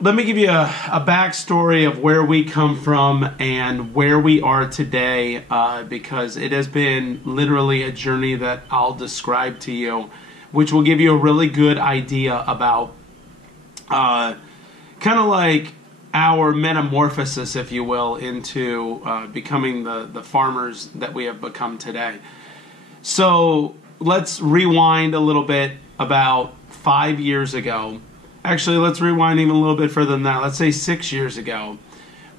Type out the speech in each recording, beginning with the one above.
let me give you a backstory of where we come from and where we are today, because it has been literally a journey that I'll describe to you, which will give you a really good idea about kind of like our metamorphosis, if you will, into becoming the farmers that we have become today. So let's rewind a little bit. About 5 years ago, actually let's rewind even a little bit further than that, let's say 6 years ago,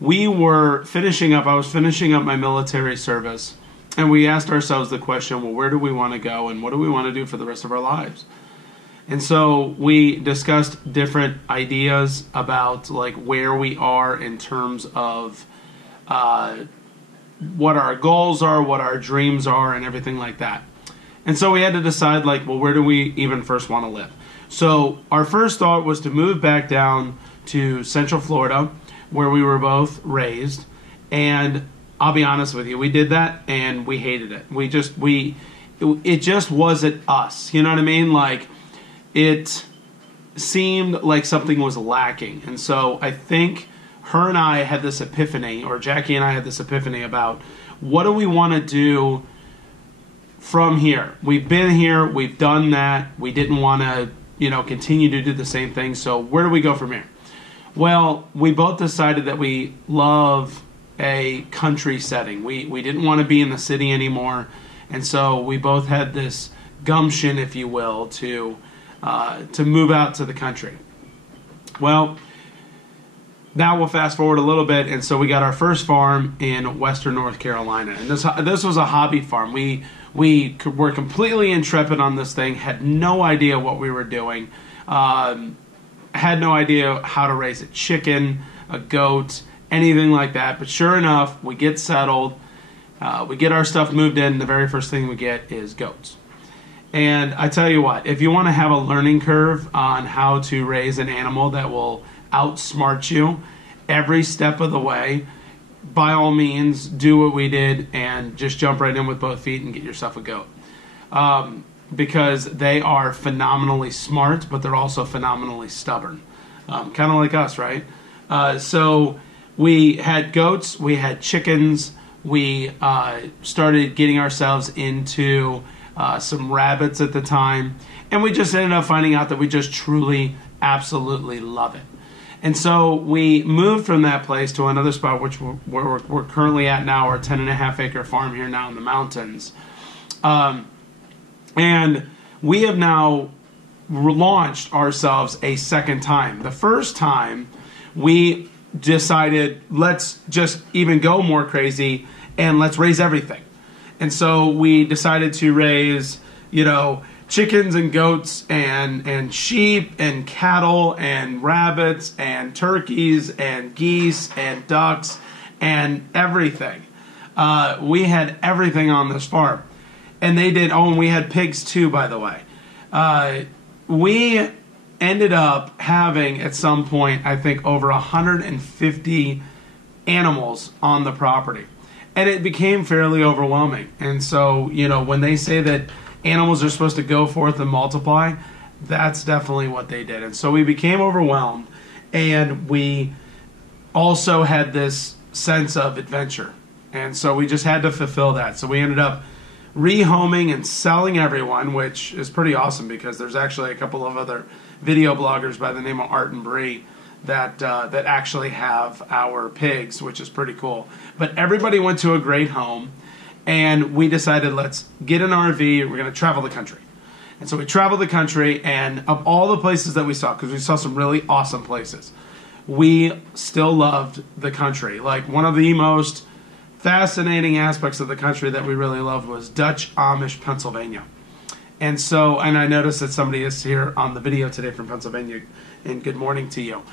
I was finishing up my military service, and we asked ourselves the question, well, where do we want to go and what do we want to do for the rest of our lives? And so we discussed different ideas about like where we are in terms of what our goals are, what our dreams are, and everything like that. And so we had to decide, like, well, where do we even first want to live? So our first thought was to move back down to Central Florida, where we were both raised. And I'll be honest with you, we did that and we hated it. It just wasn't us. You know what I mean? Like, it seemed like something was lacking. And so I think her and I had this epiphany, or Jackie and I had this epiphany about what do we want to do from here. We've been here, we've done that, we didn't want to, continue to do the same thing, so where do we go from here? Well, we both decided that we love a country setting. We didn't want to be in the city anymore, and so we both had this gumption, if you will, to move out to the country. Well, now we'll fast forward a little bit, and so we got our first farm in Western North Carolina, and this was a hobby farm. We were completely intrepid on this thing, had no idea what we were doing, had no idea how to raise a chicken, a goat, anything like that. But sure enough, we get settled, we get our stuff moved in, the very first thing we get is goats. And I tell you what, if you want to have a learning curve on how to raise an animal that will outsmart you every step of the way, by all means, do what we did and just jump right in with both feet and get yourself a goat. Because they are phenomenally smart, but they're also phenomenally stubborn. Kind of like us, right? So we had goats, we had chickens, we started getting ourselves into some rabbits at the time, and we just ended up finding out that we just truly, absolutely love it. And so we moved from that place to another spot, which we're currently at now, our 10.5-acre farm here now in the mountains. And we have now launched ourselves a second time. The first time, we decided, let's just even go more crazy and let's raise everything. And so we decided to raise, chickens and goats and sheep and cattle and rabbits and turkeys and geese and ducks and everything. We had everything on this farm. And they did, and we had pigs too, by the way. We ended up having, at some point, I think over 150 animals on the property. And it became fairly overwhelming. And so, when they say that animals are supposed to go forth and multiply, that's definitely what they did. And so we became overwhelmed, and we also had this sense of adventure. And so we just had to fulfill that. So we ended up rehoming and selling everyone, which is pretty awesome because there's actually a couple of other video bloggers by the name of Art and Bree that actually have our pigs, which is pretty cool. But everybody went to a great home. And we decided, let's get an RV, we're going to travel the country. And so we traveled the country, and of all the places that we saw, because we saw some really awesome places, we still loved the country. Like, one of the most fascinating aspects of the country that we really loved was Dutch Amish Pennsylvania. And so, and I noticed that somebody is here on the video today from Pennsylvania, and good morning to you.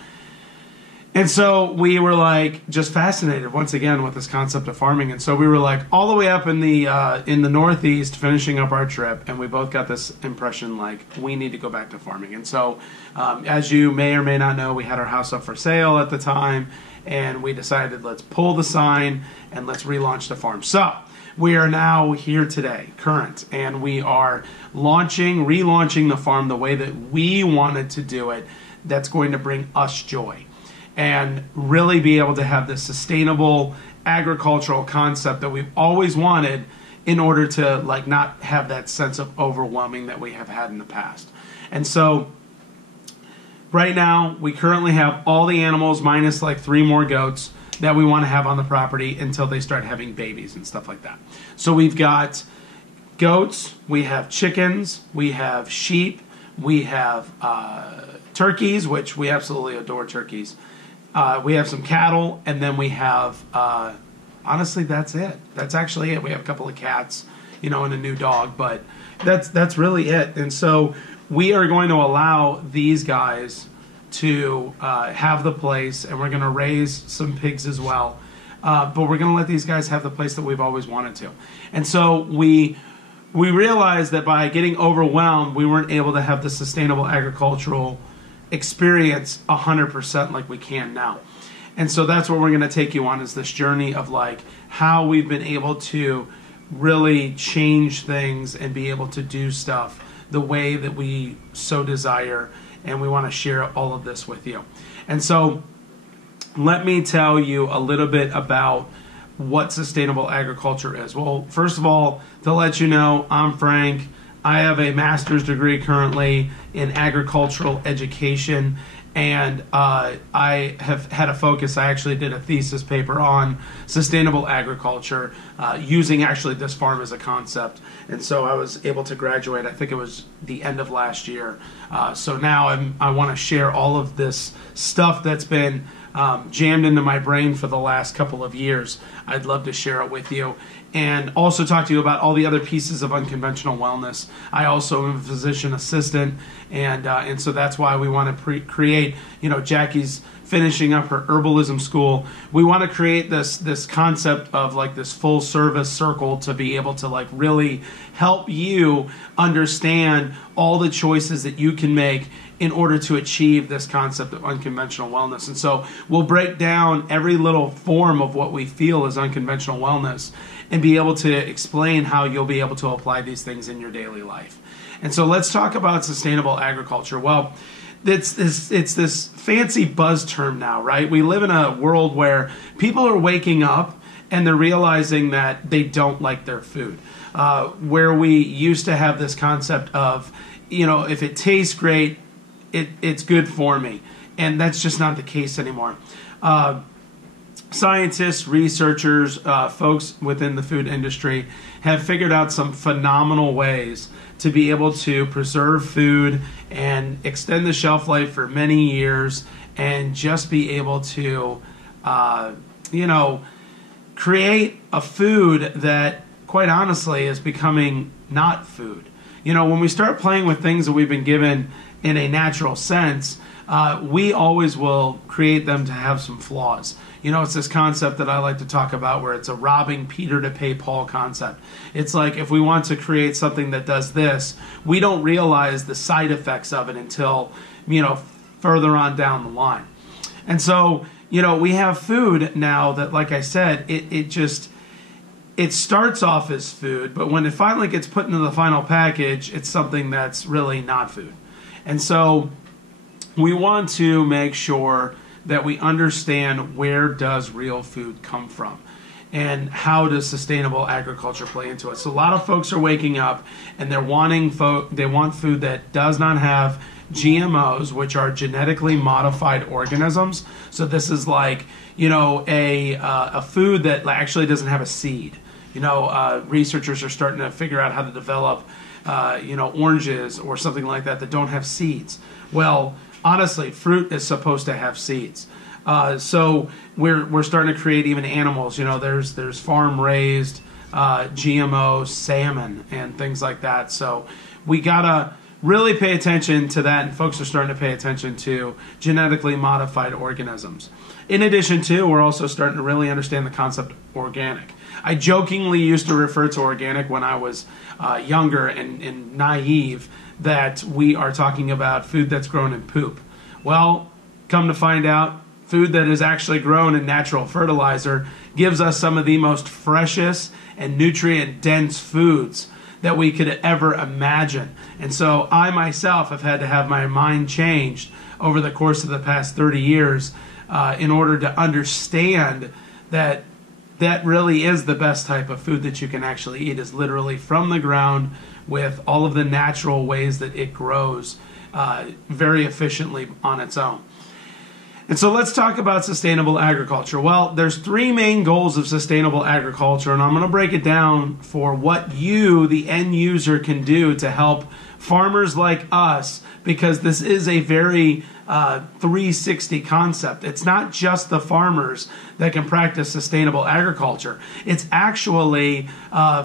And so we were like just fascinated once again with this concept of farming. And so we were like all the way up in the Northeast finishing up our trip, and we both got this impression like we need to go back to farming. And so as you may or may not know, we had our house up for sale at the time, and we decided let's pull the sign and let's relaunch the farm. So we are now here today, current, and we are relaunching the farm the way that we wanted to do it. That's going to bring us joy. and really be able to have this sustainable agricultural concept that we've always wanted, in order to like not have that sense of overwhelming that we have had in the past. And so right now we currently have all the animals minus like 3 more goats that we want to have on the property until they start having babies and stuff like that. So we've got goats, we have chickens, we have sheep, we have turkeys, which we absolutely adore turkeys. We have some cattle, and then we have, honestly, that's it. That's actually it. We have a couple of cats, and a new dog, but that's really it. And so we are going to allow these guys to have the place, and we're going to raise some pigs as well. But we're going to let these guys have the place that we've always wanted to. And so we realized that by getting overwhelmed, we weren't able to have the sustainable agricultural experience 100% like we can now. And so that's what we're going to take you on, is this journey of like how we've been able to really change things and be able to do stuff the way that we so desire. And we want to share all of this with you. And so let me tell you a little bit about what sustainable agriculture is. Well, first of all, to let you know, I'm Frank. I have a master's degree currently in agricultural education, and I have had a focus. I actually did a thesis paper on sustainable agriculture using actually this farm as a concept. And so I was able to graduate, I think it was the end of last year. So now I want to share all of this stuff that's been jammed into my brain for the last couple of years. I'd love to share it with you, and also talk to you about all the other pieces of unconventional wellness. I also am a physician assistant, and so that's why we want to create, Jackie's finishing up her herbalism school. We want to create this concept of like this full service circle to be able to like really help you understand all the choices that you can make in order to achieve this concept of unconventional wellness. And so we'll break down every little form of what we feel is unconventional wellness and be able to explain how you'll be able to apply these things in your daily life. And so let's talk about sustainable agriculture. Well, it's this fancy buzz term now, right? We live in a world where people are waking up and they're realizing that they don't like their food. Where we used to have this concept of, if it tastes great, it's good for me. And that's just not the case anymore. Scientists, researchers, folks within the food industry have figured out some phenomenal ways to be able to preserve food and extend the shelf life for many years, and just be able to, create a food that, quite honestly, is becoming not food. When we start playing with things that we've been given in a natural sense, we always will create them to have some flaws. It's this concept that I like to talk about where it's a robbing Peter to pay Paul concept. It's like if we want to create something that does this, we don't realize the side effects of it until, further on down the line. And so, we have food now that, like I said, it starts off as food, but when it finally gets put into the final package, it's something that's really not food. And so we want to make sure that we understand where does real food come from and how does sustainable agriculture play into it. So a lot of folks are waking up and they're they want food that does not have GMOs, which are genetically modified organisms. So this is like, a food that actually doesn't have a seed. Researchers are starting to figure out how to develop oranges or something like that don't have seeds. Well, honestly, fruit is supposed to have seeds. So we're starting to create even animals. There's farm raised GMO salmon and things like that. So we gotta really pay attention to that, and folks are starting to pay attention to genetically modified organisms. In addition to, we're also starting to really understand the concept of organic. I jokingly used to refer to organic when I was younger and naive that we are talking about food that's grown in poop. Well, come to find out, food that is actually grown in natural fertilizer gives us some of the most freshest and nutrient-dense foods that we could ever imagine. And so I myself have had to have my mind changed over the course of the past 30 years in order to understand that that really is the best type of food that you can actually eat, is literally from the ground with all of the natural ways that it grows very efficiently on its own. And so let's talk about sustainable agriculture. Well, there's three main goals of sustainable agriculture, and I'm going to break it down for what you, the end user, can do to help farmers like us, because this is a very 360 concept. It's not just the farmers that can practice sustainable agriculture. It's actually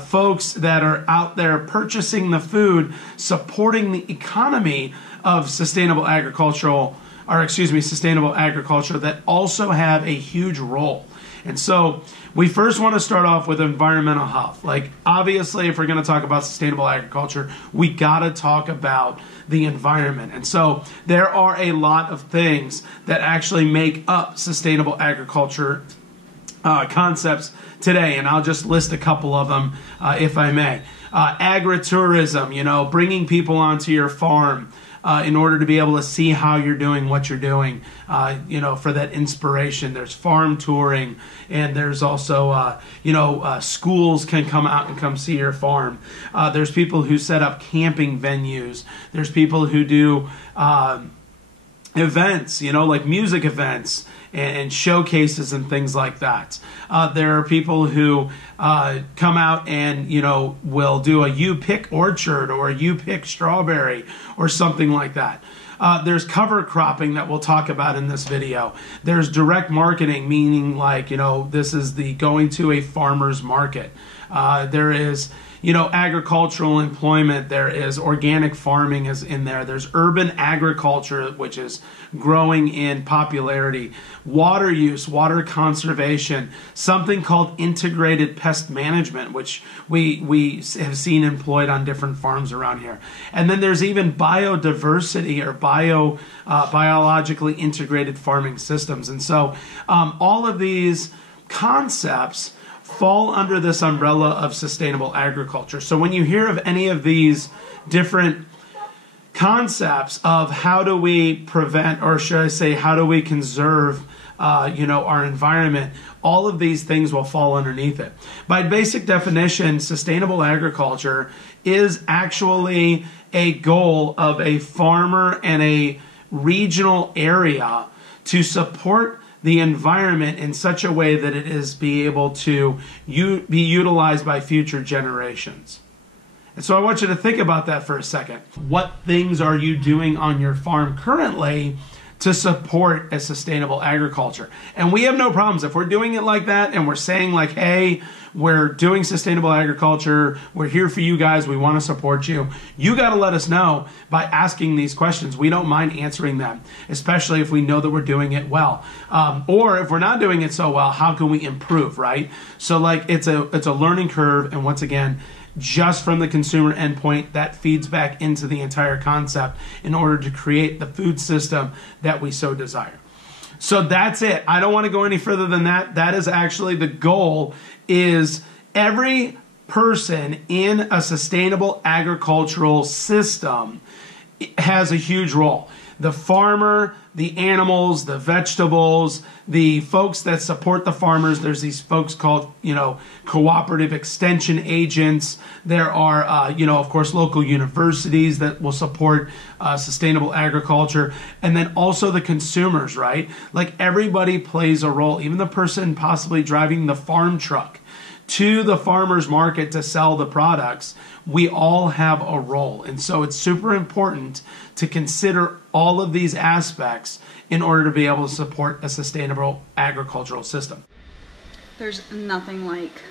folks that are out there purchasing the food, supporting the economy of sustainable agriculture that also have a huge role. And so we first want to start off with environmental health. Like, obviously, if we're going to talk about sustainable agriculture, we got to talk about the environment. And so there are a lot of things that actually make up sustainable agriculture concepts today, and I'll just list a couple of them if I may. Agritourism, bringing people onto your farm in order to be able to see how you're doing, what you're doing, for that inspiration. There's farm touring, and there's also, schools can come out and come see your farm. There's people who set up camping venues. There's people who do events, like music events and showcases and things like that. There are people who come out and, will do a you pick orchard or a you pick strawberry or something like that. There's cover cropping that we'll talk about in this video. There's direct marketing, meaning like, this is the going to a farmer's market. There is agricultural employment. There is organic farming is in there. There's urban agriculture, which is growing in popularity. Water use, water conservation, something called integrated pest management, which we have seen employed on different farms around here. And then there's even biodiversity or biologically integrated farming systems. And so all of these concepts fall under this umbrella of sustainable agriculture. So when you hear of any of these different concepts of how do we prevent, or should I say, how do we conserve, our environment, all of these things will fall underneath it. By basic definition, sustainable agriculture is actually a goal of a farmer and a regional area to support the environment in such a way that it is be able to be utilized by future generations. And so I want you to think about that for a second. What things are you doing on your farm currently to support a sustainable agriculture? And we have no problems if we're doing it like that and we're saying like, hey, we're doing sustainable agriculture, we're here for you guys, we want to support you. You got to let us know by asking these questions. We don't mind answering them, especially if we know that we're doing it well. Or if we're not doing it so well, how can we improve, right? So like it's a learning curve, and once again, just from the consumer endpoint, that feeds back into the entire concept in order to create the food system that we so desire. So that's it. I don't want to go any further than that. That is actually the goal, is every person in a sustainable agricultural system has a huge role. The farmer, the animals, the vegetables, the folks that support the farmers. There's these folks called, cooperative extension agents. There are, of course, local universities that will support sustainable agriculture. And then also the consumers, right? Like everybody plays a role, even the person possibly driving the farm truck to the farmer's market to sell the products. We all have a role. And so it's super important to consider all of these aspects in order to be able to support a sustainable agricultural system. There's nothing like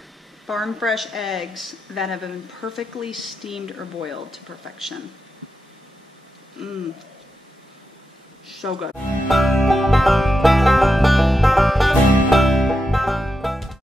farm fresh eggs that have been perfectly steamed or boiled to perfection. So good.